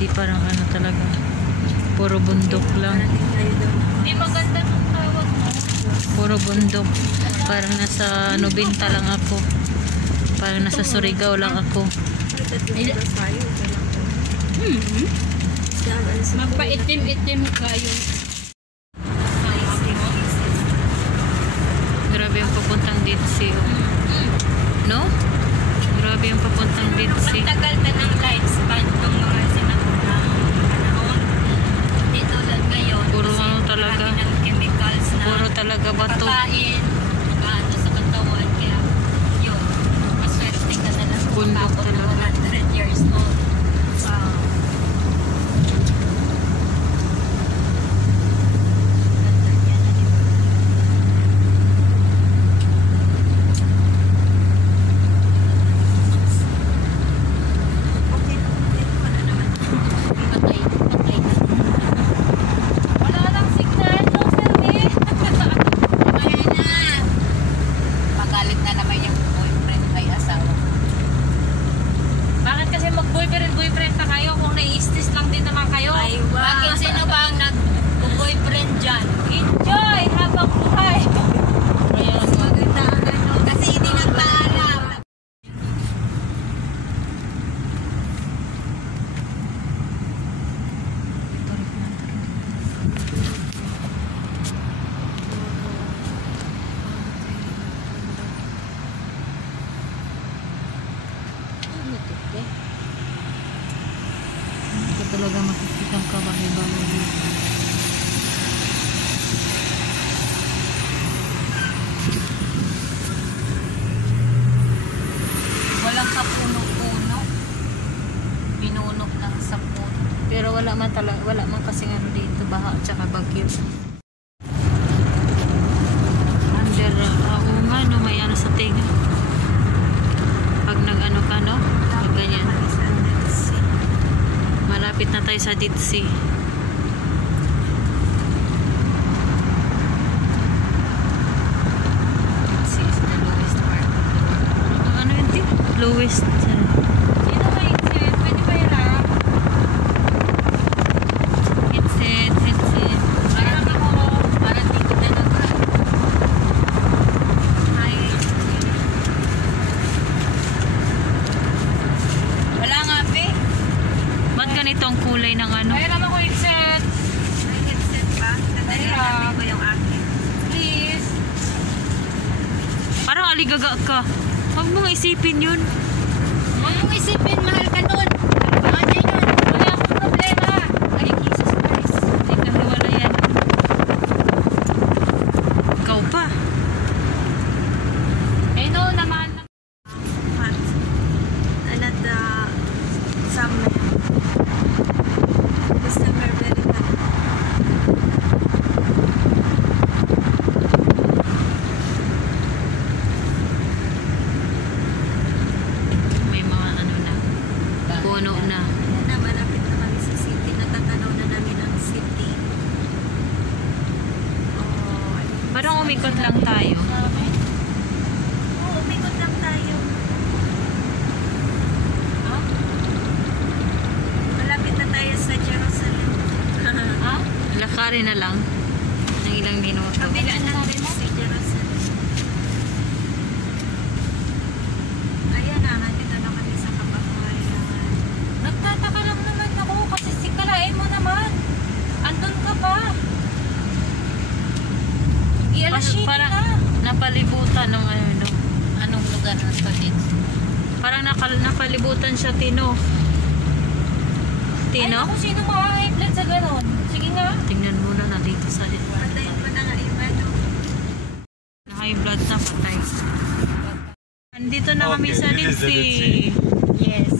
Sea, parang ano talaga. Puro bundok lang. May maganda ng tawag mo. Puro bundok. Parang nasa 90 lang ako. Parang nasa Surigao lang ako. Magpaitim-itim kayo. Grabe yung papuntang Dead Sea. No? Grabe yung papuntang Dead Sea. Matagal na ng lifespan ng mga sinaunang panahon. Dito lang ngayon. Puro ano talaga. Ng chemicals na Puro talaga bato. pagkain, ano sa katawan. Kaya yun, maswerte ka na lang Bundok kapag talaga. 100 years old. Wow. Boyfriend pa kayo kung nai-stress lang din naman kayo. Bakit sino ba ang nag-boyfriend dyan? Enjoy habang buhay. Mas maganda ang ano kasi hindi nagpaalam. Ito talaga makikita ang kabahay-bahay dito. Walang kapuno-puno. Binunok lang sa puno. Pero wala man kasing ano dito, baha at saka bagyo. Under nga no, may ano sa tinga. Pag nag-ano ka no, pag ganyan. Malapit na tayo sa Dead Sea. Dead Sea is the lowest part. Ano yun din? Lowest. Sino ba exit? Pwede ba hirap? Headset. Parang ako, parang dito na nag-run. Wala nga, pe. Ba't ganito ang kulay ng ano? Ay, naman ko headset. May headset ba? Dadalhin ko yung akin. Please. Parang aligaga ka. Huwag mong isipin yun. Huwag mong isipin, mahal ka nun. Ano yun? Wala akong problema. Ay, Jesus Christ. Hindi ka nawala yan. Ikaw pa. Eh, no naman. Hot. Another summer. The summer very hot. May mga ano na. Puno na. Yan na, malapit na kami sa city. Natatanaw na namin ang city. Oh, ayun. Parang umikot lang tayo. Oh, umikot lang tayo. Malapit na tayo sa Jerusalem. Ha? Lakarin na lang. Ng ilang minuto. Kabila natin si Jerusalem. Ayan na, nandito na kami sa kabahayan. Nagtataka lang naman ako kasi sikalain mo naman. Andun ka pa. I-alas shit Parang na. napalibutan ng ano. Anong lugar na ito dito? Parang napalibutan siya, Tino. Ay, Tino? naku, sino makaka-high blood sa ganon? Sige nga. Tingnan muna na dito sa Patayin mo na nga yung ano. high blood na patay. Andito na kami Okay, sa this Dead is the Dead Sea. Yes.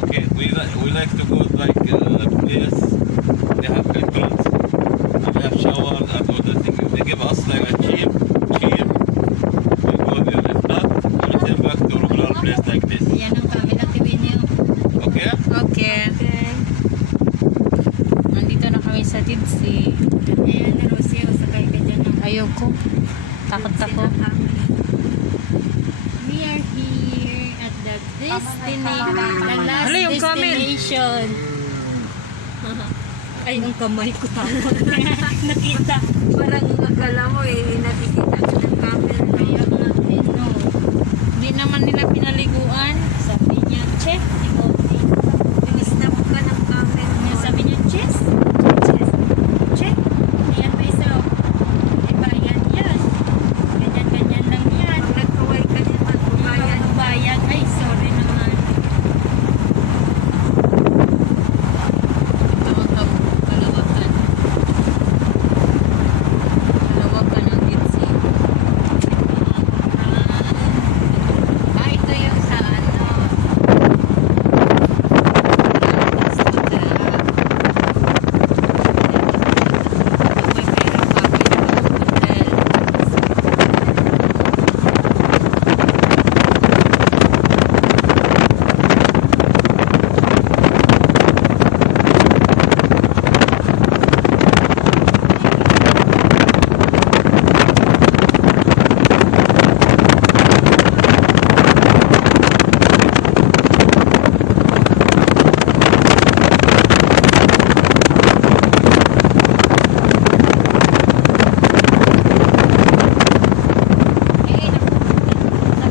Okay, we like to go like place they have restaurants, they have showers and all the things. They give us like a cheap. We go there. If not, we return back to regular place like this. Yan ang kami na tiwin yung. Okay? Okay. Nandito na kami sa Dead Sea. Ayan, Rosie, sakay ka dyan ng. Ayoko. Takot ako. We are here at the destination. The last Hala, yung camel. destination. Ay, ang kamay ko tawag. Nakita. Parang akala mo nakikita ko ng camera. Kaya nga, no. Hindi naman nila pinaliguan. Sabi niya, check. Ikaw, Pinistap ka ng camera. sabi niya, chess. Check. Ayan pa isa. Ay, bayan yan. Ganyan-ganyan lang yan. Pag nagkaway ka din, magbabayan. Ano bayan? Ay, sorry naman. Ito ang kalawakan. Kalawakan ng Ditsi. Ito yung sa ano. May pera pa, pwede hotel.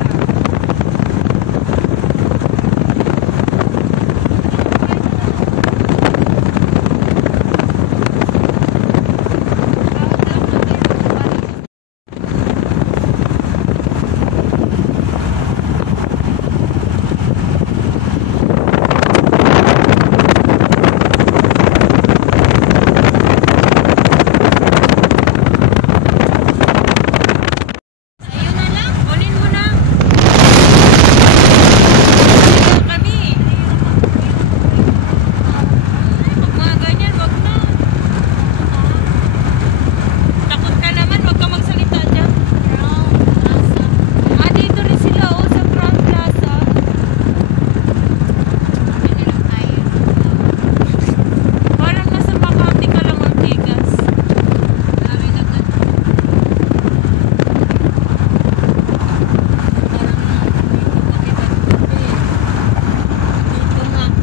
Ayun na lang. Kunin mo na. Kami. Pag mga ganyan, wag na. Takot ka naman, wag ka magsalita dyan. Dito rin sila sa Crown Plaza. Parang nasa Makati ka lang, Ortigas.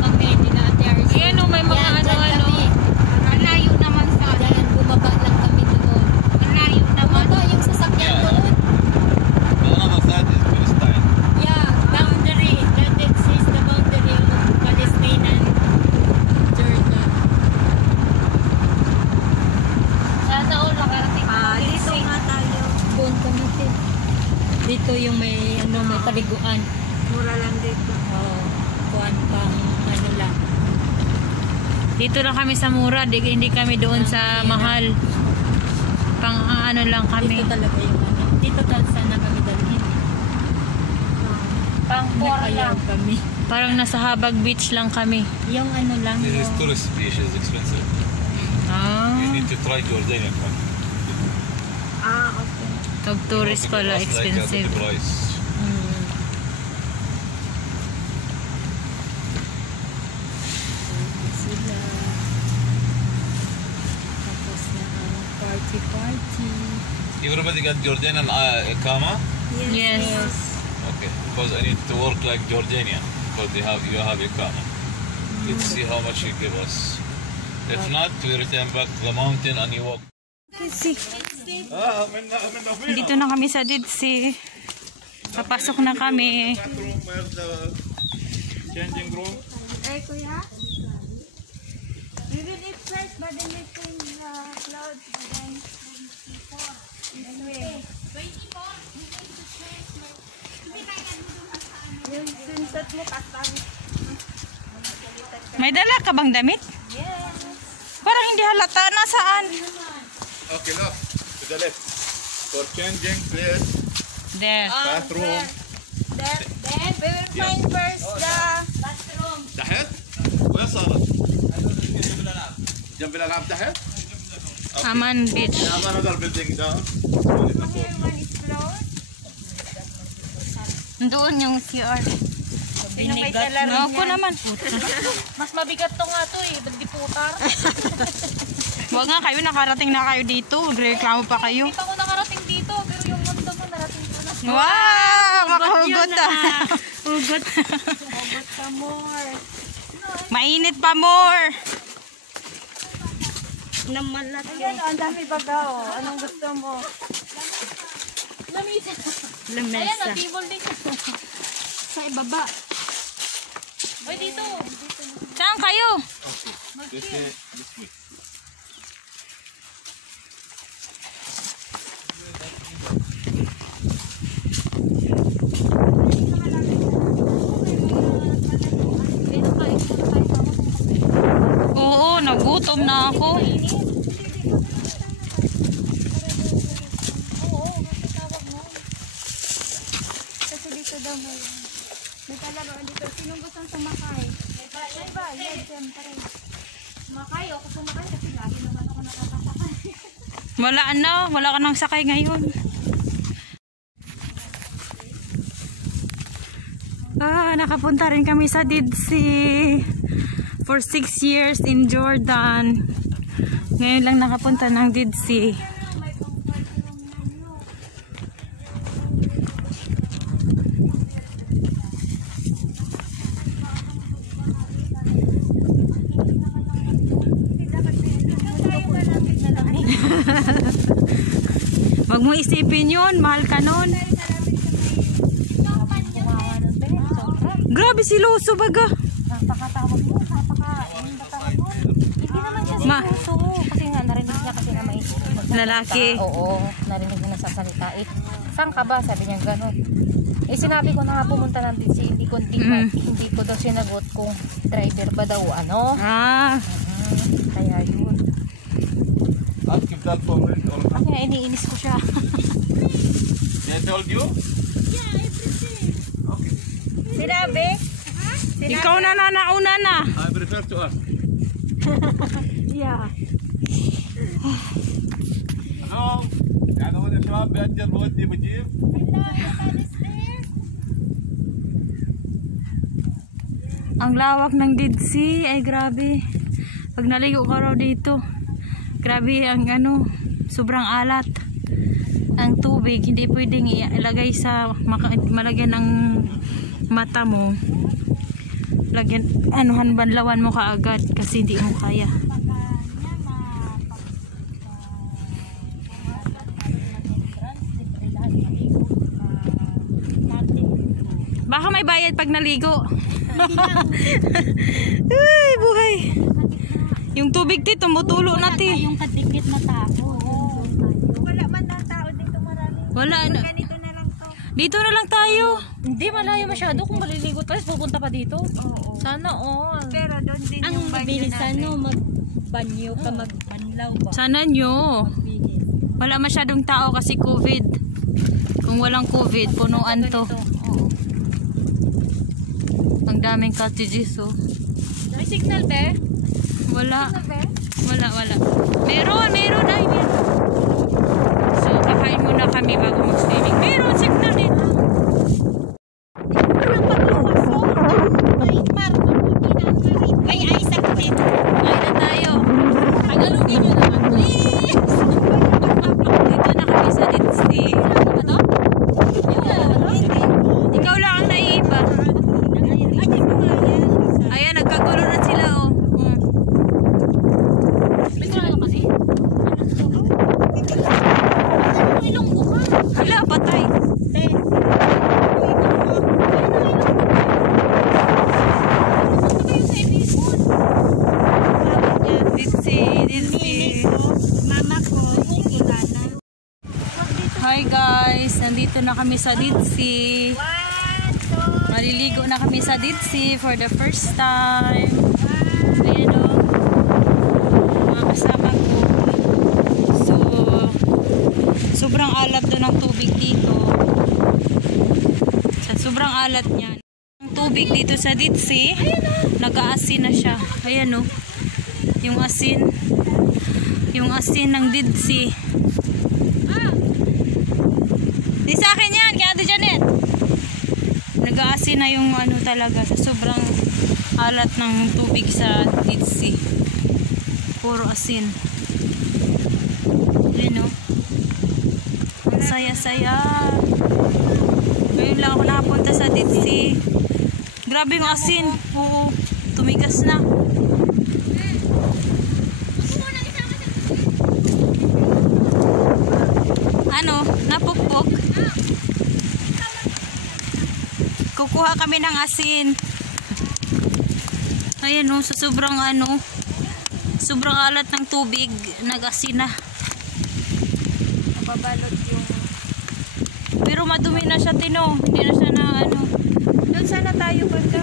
Ayan o, may mga ano-ano. Malayo naman sa Bumaba lang kami doon. malayo naman. Yung sasakyan doon. The other side is Palestine. Yeah, boundary. That says the boundary of Palestine and Jordan. Sana all nakarating Dito nga tayo. Doon kami din. Dito yung may may paliguan. Mura lang dito. Oh, kuan pang ano lang. Dito lang kami sa mura, hindi kami doon sa mahal. Pang ano lang kami. Dito talaga yung ano. Dito talaga sana kami dalhin. Pang four lang kami. Parang nasa Habag Beach lang kami. Yung ano lang. This is yung- tourist beach, is expensive. Ah, You need to try Jordanian one. Okay. pag tourist pala, Like expensive. the price. Mm. Sila. Tapos na ang party. Everybody got Jordanian kama? Yes. Okay, because I need to work like Jordanian because you have Iqama. Let's see how much you give us. If not, we return back to the mountain and you walk. Dito na kami sa Ditsi. Papasok na kami. Changing room. Kuya? We will eat first, but then we can clouds, but then 24. Yung sunset mo, kasang. May dala ka bang damit? Yes. Parang hindi halata. Nasaan? Okay, look to the left. For changing place, There. bathroom. Then we will find first the bathroom. تحت؟ وين صارت؟ جنب الألعاب تحت؟ Aman Beach. We have another building down. Here one is closed. Doon yung CR. Sino may salary Ako naman. Mas mabigat to nga to eh. Ba't di putar? Huwag nga kayo, nakarating na kayo dito. Magreklamo pa kayo. Hindi pa ako nakarating dito. Pero yung mundo mo narating ko na. Wow! Makahugot ah. Hugot ka more. Mainit pa more. Namalat. Ayan, ang dami baga. Anong gusto mo? Lamisa. Lamesa. Ayan, natibol din. Sa ibaba. Uy, dito. Saan kayo? This way. Oo, nagutom na ako. Kasi dito daw may talaroan dito. Sinong gustong sumakay? May bayad, siyempre. Sumakay, ako sumakay kasi lagi naman ako nakakasakay. Wala ka nang sakay ngayon. Nakapunta rin kami sa Dead Sea for 6 years in Jordan. Ngayon lang nakapunta ng Dead Sea. Wag mo isipin yun, mahal ka nun. Grabe si Loso baga. Napakatawag mo, hindi naman siya sinuso. Kasi nga, narinig niya kasi na may Lalaki. Oo, narinig niya nasasalita. Saan ka ba? Sabi niya gano'n. Sinabi ko na nga pumunta ng DC, hindi ko daw sinagot kung driver ba daw, ano. Kaya yun. Ask if that for rent or not. Kasi nga, iniinis ko siya. They told you? Okay. Sinabi? Ikaw na nauna na. I prefer to ask. Yeah. Hello? يعني هون يا شباب بأجر بودي بجيب. Ang lawak ng Dead Sea ay grabe. Pag naligo ka raw dito, grabe ang sobrang alat. Ang tubig hindi pwedeng ilagay sa malagyan ng mata mo. Lagyan banlawan mo kaagad kasi hindi mo kaya. Baka may bayad pag naligo. Ay, buhay. Yung tubig dito, tumutulo natin. Yung kadikit na tao. Wala man na tao dito marami. Wala na. Ganito na lang to. Dito na lang tayo. Hindi malayo masyado kung maliligo tayo. Pupunta pa dito. Oo. Sana all. Pero doon din Ang yung banyo bilisan natin. no, magbanyo ka, magbanlaw ba? Sana nyo. Wala masyadong tao kasi COVID. Kung walang COVID, punuan to. Ang daming cottages oh. May signal be? Wala. Wala. Meron ay meron. So kakain muna kami bago mag-swimming. Meron signal dito. May ice up dito. Kain na tayo. Tagalogin nyo naman, please! Dito na kami sa Dead Sea. Ano? Ikaw lang ang naiiba. Ayan, nagkagulo na sila oh. May tulala kasi? Ilong buka. Hala, patay. Dead Sea. Mama ko, Ilana. Hi guys, nandito na kami sa Dead Sea. Maliligo na kami sa Dead Sea for the first time. Ayan o, mga kasama ko. So, sobrang alat doon ng tubig dito. Sobrang alat niyan. Ang tubig dito sa Dead Sea, nag-aasin na siya. Ayan o, yung asin. Yung asin ng Dead Sea. Di sa akin yan, kaya Ate Janet. Nag-aasin na yung talaga sa sobrang alat ng tubig sa Dead Sea. Puro asin. Ayan o. Ang saya-saya. Ngayon lang ako nakapunta sa Dead Sea. Grabe yung asin. Oo, tumigas na. kukuha kami ng asin. Ayan o, sa sobrang sobrang alat ng tubig, nag-asin na. Nababalot yung... Pero madumi na siya, Tino. Hindi na siya na Doon sana tayo banda.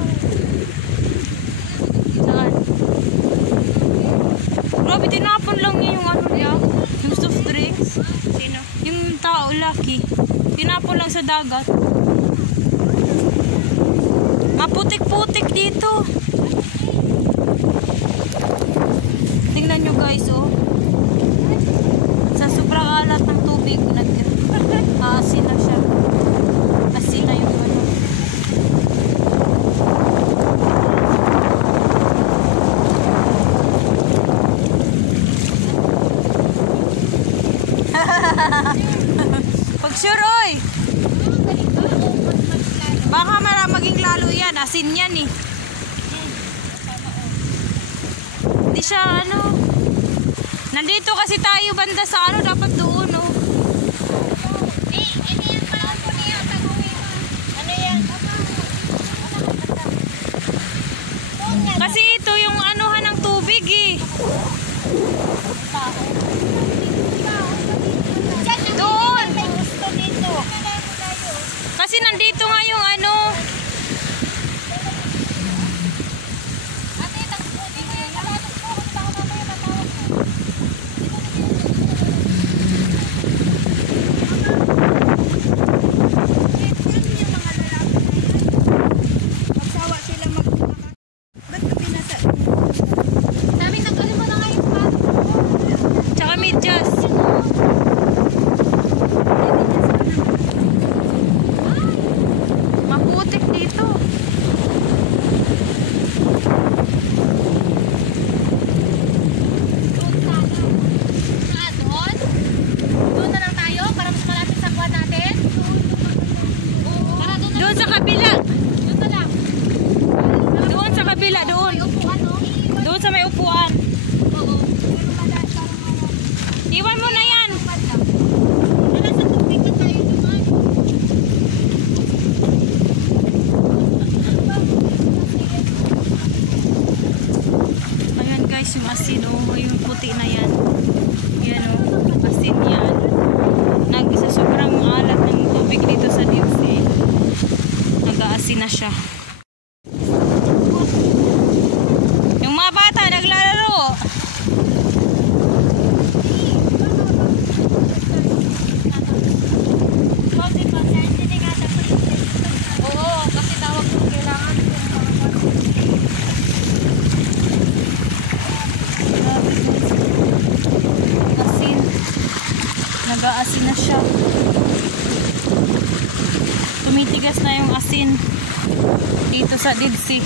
Saan? Grabe, tinapon lang niya yung niya. Yung soft drinks. Sino? Yung tao, Lucky. Tinapon lang sa dagat. Maputik-putik dito. Tingnan nyo guys, oh. Sa sobrang alat ng tubig, asin na siya. Asin na yung Pag-sure, oy! Baka maging lalo yan. Asin yan eh. Hindi siya nandito kasi tayo banda sa dapat doon oh. Ano yan pala po niya? Ano yan? Kasi ito yung ng tubig eh. Doon! Kasi nandito nga yung tsaka medyas. Maputik dito. Doon na lang tayo para mas malapit sa kuwan natin. Doon sa kabila. Doon na lang. Doon sa kabila, doon. Doon sa may upuan. Iwan mo na yan. Wala sa tubig na tayo naman. Ayan guys, yung asin yung puti na yan. Yan asin yan. Sa sobrang alat ng tubig dito sa Dipsy, nag-aasin na siya. Yung mga bata naglalaro. Oo, kasi tawag ko kailangan. Asin. Nag-aasin na siya. Tumitigas na yung asin dito sa Dipsy.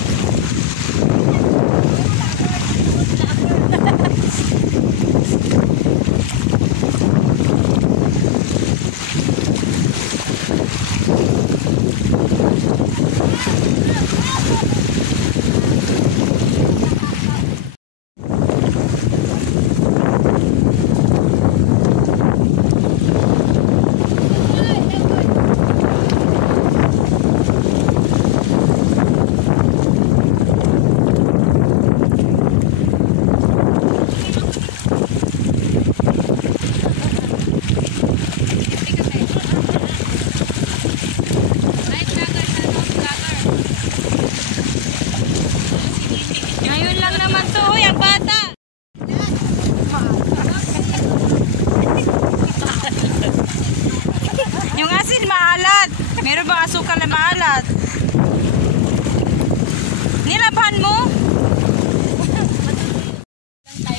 Ngayon lang naman to, yung bata. Yung asin maalat. Meron bang asukal na maalat? Nilabhan mo?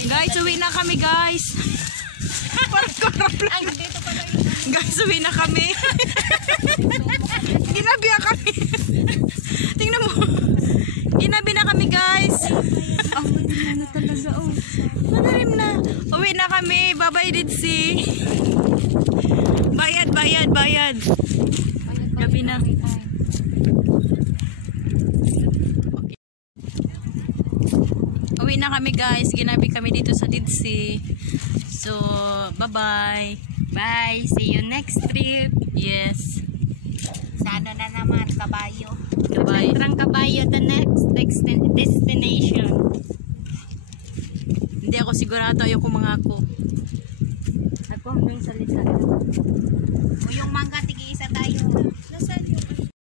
Guys, uwi na kami guys. Guys, uwi na kami. Ginabi kami. Tingnan mo. Ginabi na kami guys. Ano talaga oh. Madalim na. Uwi na kami. Bye-bye Dipsy. Bayad, bayad, bayad. Gabi na. Uwi na kami guys. Ginabi kami dito sa Dipsy. So, bye-bye. Bye. See you next trip. Yes. Sana na naman, kabayo. Kabayo. destination. Hindi ako sigurado, ayoko mangako. Ako hanggang salita. O yung mangga, tigi-isa tayo. Nasaan yung